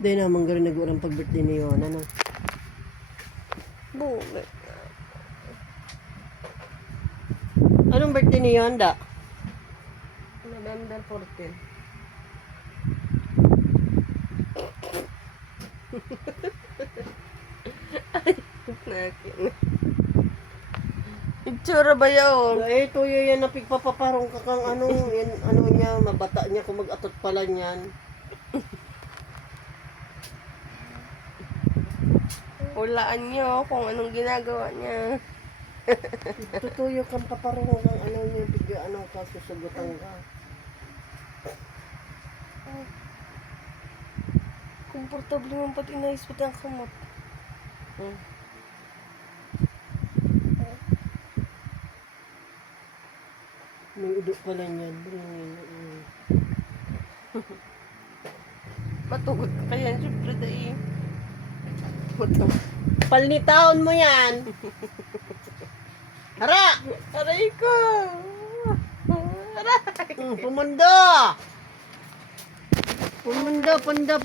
Dahil naman gano'n nag-urang pag-birthday ni Yon, ano? Bugat. Anong birthday ni Yonda? November 14. Ay, nakin. Itsura ba yun? Eh, tuyo yan na pigpapaparong ka kang ano, yan, ano niya, mabata niya kung mag-atot pala niyan. Hulaan niyo kung anong ginagawa niya. Tutuyo kang paparong kang ano niya, bigla ano ka, susugutan ka. Komportable mo pati inayos pati ang kamot. May udo pala niyan. Matugod ka kaya, syempre dahil. Palnitaon mo yan! Hara! Aray ko! Aray! Pumanda! Pumanda, panda.